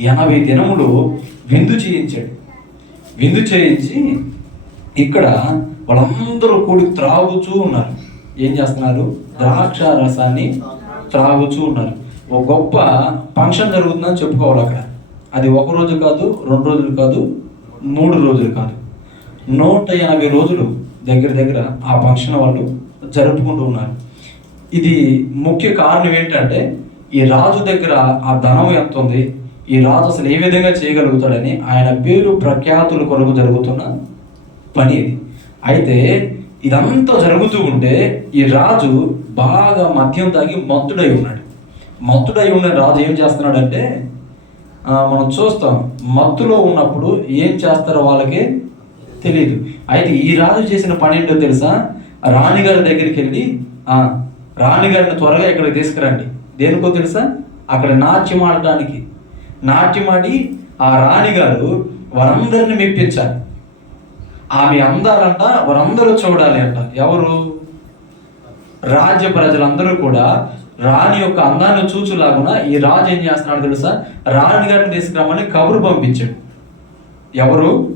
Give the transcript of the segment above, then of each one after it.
ఎనభై దినములు విందు చేయించాడు. విందు చేయించి ఇక్కడ వాళ్ళందరూ కూడి త్రాగుచూ ఉన్నారు. ఏం చేస్తున్నారు? ద్రాక్ష రసాన్ని త్రాగుచూ ఉన్నారు. ఒక గొప్ప ఫంక్షన్ జరుగుతుందని చెప్పుకోవాలి అక్కడ. అది ఒక రోజు కాదు రెండు రోజులు కాదు మూడు రోజులు కాదు. నూట ఎనభై రోజులు దగ్గర దగ్గర ఆ ఫంక్షన్ వాళ్ళు జరుపుకుంటూ ఉన్నారు. ఇది ముఖ్య కారణం ఏంటంటే ఈ రాజు దగ్గర ఆ ధనం ఎంత ఉంది? ఈ రాజు అసలు ఏ విధంగా చేయగలుగుతాడని ఆయన పేరు ప్రఖ్యాతుల కొరకు జరుగుతున్న పని ఇది. అయితే ఇదంతా జరుగుతూ ఉంటే ఈ రాజు బాగా మద్యం తాగి మత్తుడై ఉన్నాడు. మత్తుడై ఉన్న రాజు ఏం చేస్తున్నాడంటే మనం చూస్తాం మత్తులో ఉన్నప్పుడు ఏం చేస్తారో వాళ్ళకి తెలియదు అయితే ఈ రాజు చేసిన పని ఏంటో తెలుసా? రాణిగారి దగ్గరికి వెళ్ళి రాణిగారిని త్వరగా ఇక్కడికి తీసుకురండి. దేనికో తెలుసా? అక్కడ నాట్యం ఆడటానికి. నాట్యమాడి ఆ రాణిగారు వారందరిని మెప్పించాలి. ఆమె అందాలంట వారందరూ చూడాలి అంట. ఎవరు? రాజ్య ప్రజలందరూ కూడా రాణి యొక్క అందాన్ని చూచులాగున ఈ రాజు ఏం చేస్తున్నాడు తెలుసా? రాణి గారిని తీసుకురామని కబురు పంపించాడు. ఎవరు?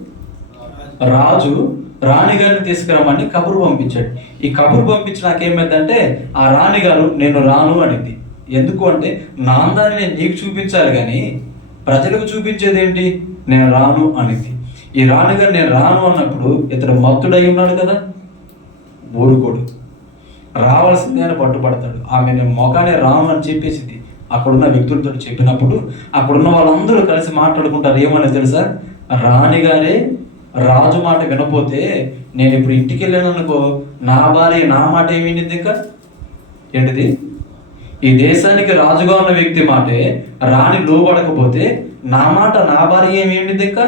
రాజు రాణి గారిని తీసుకురామని కబురు పంపించాడు. ఈ కబురు పంపించినాక ఏమైందంటే ఆ రాణి గారు నేను రాను అనింది. ఎందుకు అంటే నా అందాన్ని నేను నీకు చూపించాలి కానీ ప్రజలకు చూపించేది ఏంటి నేను రాను అనేది. ఈ రానుగా నేను రాను అన్నప్పుడు ఇతడు మత్తుడై ఉన్నాడు కదా? ఊరుకోడు. రావాల్సిందే అని పట్టుబడతాడు. ఆమె నేను మొగానే రాను అని చెప్పేసింది. అక్కడున్న వ్యక్తులతో చెప్పినప్పుడు అక్కడున్న వాళ్ళందరూ కలిసి మాట్లాడుకుంటారు. ఏమని తెలుసా? రాణిగారే రాజు మాట వినపోతే నేను ఇప్పుడు ఇంటికి వెళ్ళాను అనుకో నా భార్య నా మాట ఏమి ఇంకా? ఏంటిది? ఈ దేశానికి రాజుగా ఉన్న వ్యక్తి మాటే రాణి లోబడకపోతే నా మాట నా భార్య ఏమి వినింది ఇంకా?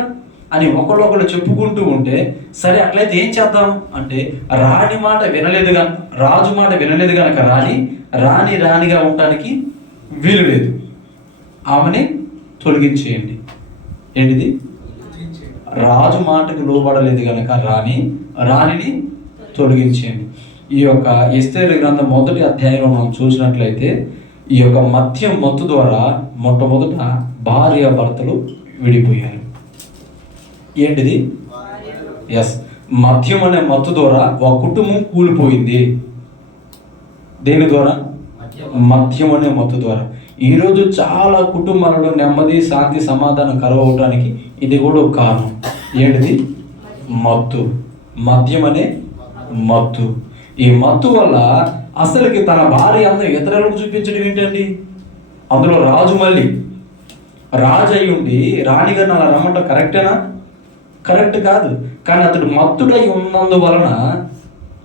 అని ఒకళ్ళొకళ్ళు చెప్పుకుంటూ ఉంటే సరే అట్లయితే ఏం చేద్దాం? అంటే రాణి మాట వినలేదు గన రాజు మాట వినలేదు గనక రాణి రాణి రాణిగా ఉండటానికి వీలు లేదు. ఆమెని తొలగించేయండి. ఏంటిది? రాజు మాటకు లోబడలేదు గనక రాణి రాణిని తొలగించేయండి. ఈ యొక్క ఇస్తేలు గ్రంథం మొదటి అధ్యాయంలో మనం చూసినట్లయితే ఈ యొక్క మద్యం మత్తు ద్వారా మొట్టమొదట భార్య భర్తలు విడిపోయారు. ఏంటిది? ఎస్ మద్యం అనే మత్తు ద్వారా ఒక కుటుంబం కూలిపోయింది. దేని ద్వారా? మద్యం అనే మత్తు ద్వారా. ఈరోజు చాలా కుటుంబాలలో నెమ్మది శాంతి సమాధానం కలవడానికి ఇది కూడా ఒక కారణం. ఏంటిది? మత్తు. మద్యం అనే మత్తు. ఈ మత్తు వల్ల అసలుకి తన భార్య అందరూ ఇతరులకు చూపించడం ఏంటండి? అందులో రాజు మళ్ళీ. రాజు అయి ఉండి రాణిగారిని అలా రమ్మంటాం కరెక్టేనా? కరెక్ట్ కాదు. కానీ అతడు మత్తుడై ఉన్నందువలన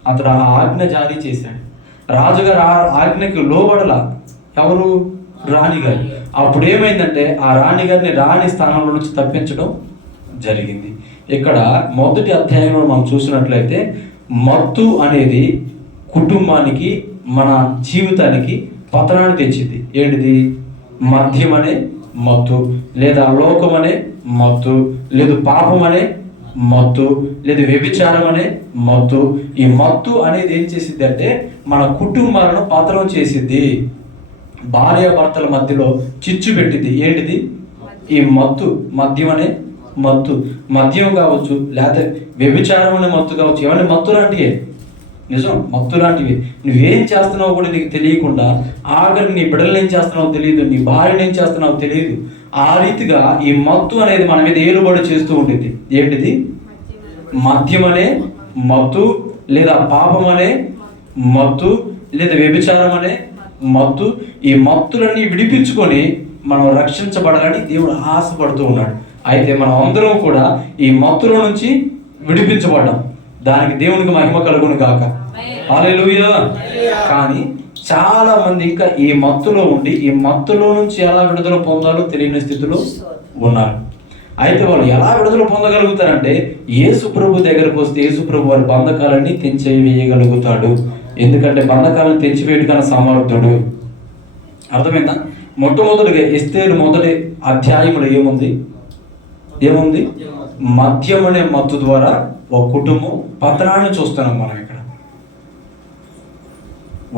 అతడు ఆ ఆజ్ఞ జారీ చేశాడు. రాజుగారు ఆ ఆజ్ఞకి లోబడల. ఎవరు? రాణిగారు. అప్పుడు ఏమైందంటే ఆ రాణిగారిని రాణి స్థానంలో నుంచి తప్పించడం జరిగింది. ఇక్కడ మొదటి అధ్యాయంలో మనం చూసినట్లయితే మత్తు అనేది కుటుంబానికి మన జీవితానికి పతనాన్ని తెచ్చింది. ఏంటిది? మద్యం అనే మత్తు లేదా లోకం అనే మత్తు లేదు పాపం అనే మత్తు లేదు వ్యభిచారం అనే మత్తు. ఈ మత్తు అనేది ఏం చేసింది అంటే మన కుటుంబాలను పతనం చేసింది భార్యాభర్తల మధ్యలో చిచ్చు పెట్టింది ఏంటిది? ఈ మత్తు మద్యం అనే మత్తు మద్యం కావచ్చు లేకపోతే వ్యభిచారం అనే మత్తు కావచ్చు ఏమైనా మత్తు లాంటివే. నిజం మత్తు లాంటివి. నువ్వేం చేస్తున్నావు కూడా నీకు తెలియకుండా ఆఖరి నీ బిడ్డలు ఏం చేస్తున్నావో తెలియదు నీ భార్యను ఏం చేస్తున్నావో తెలియదు. ఆ రీతిగా ఈ మత్తు అనేది మన మీద ఏలుబడి చేస్తూ ఉండేది ఏంటిది మద్యం అనే మత్తు లేదా పాపం అనే మత్తు లేదా వ్యభిచారం అనే మత్తు. ఈ మత్తులన్నీ విడిపించుకొని మనం రక్షించబడాలని దేవుడు ఆశపడుతూ ఉన్నాడు. అయితే మనం అందరం కూడా ఈ మత్తుల నుంచి విడిపించబడ్డాం. దానికి దేవునికి మహిమ కలుగును కాక హల్లెలూయా. కానీ చాలా మంది ఇంకా ఈ మత్తులో ఉండి ఈ మత్తులో నుంచి ఎలా విడుదల పొందాలో తెలియని స్థితిలో ఉన్నారు. అయితే వాళ్ళు ఎలా విడుదల పొందగలుగుతారంటే యేసు ప్రభు దగ్గరకు వస్తే యేసు ప్రభు వారి బంధకాలన్నీ తెంచివేయగలుగుతాడు. ఎందుకంటే బంధకాలను తెంచివేయడానికి సమర్థుడు అర్థమైందా? మొట్టమొదటిగా ఎస్తేరు మొదటి అధ్యాయంలో ఏముంది? ఏముంది? మద్యం అనే మత్తు ద్వారా ఒక కుటుంబం పతనాన్ని చూస్తున్నాం మనం ఇక్కడ.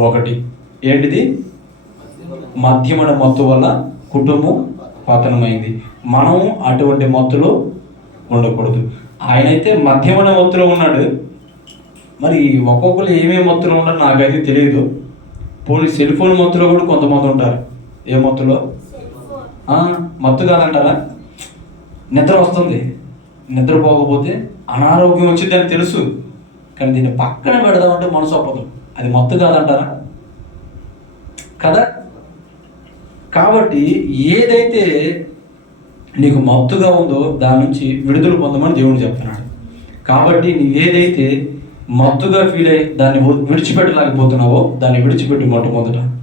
ఒకటి. ఏంటిది? మద్యం అనే మత్తు వల్ల కుటుంబం పతనమైంది. మనం అటువంటి మత్తులో ఉండకూడదు. ఆయనైతే మధ్యమైన మత్తులో ఉన్నాడు. మరి ఒక్కొక్కరు ఏమేమి మత్తులో ఉన్నారో నాకైతే తెలియదు పోనీ సెల్ ఫోన్ మత్తులో కూడా కొంతమంది ఉంటారు. ఏ మత్తులో? మత్తు కాదంటారా? నిద్ర వస్తుంది. నిద్రపోకపోతే అనారోగ్యం అనారోగ్యం వచ్చిందని తెలుసు. కానీ దీన్ని పక్కన పెడదామంటే మనసు ఒప్పదు అది మత్తు కాదంటారా? కదా? కాబట్టి ఏదైతే నీకు మత్తుగా ఉందో దాని నుంచి విడుదల పొందమని దేవుడు చెప్తున్నాడు. కాబట్టి నీ ఏదైతే మత్తుగా ఫీల్ అయ్యి దాన్ని విడిచిపెట్టలేకపోతున్నావో దాన్ని విడిచిపెట్టి మొట్టమొదట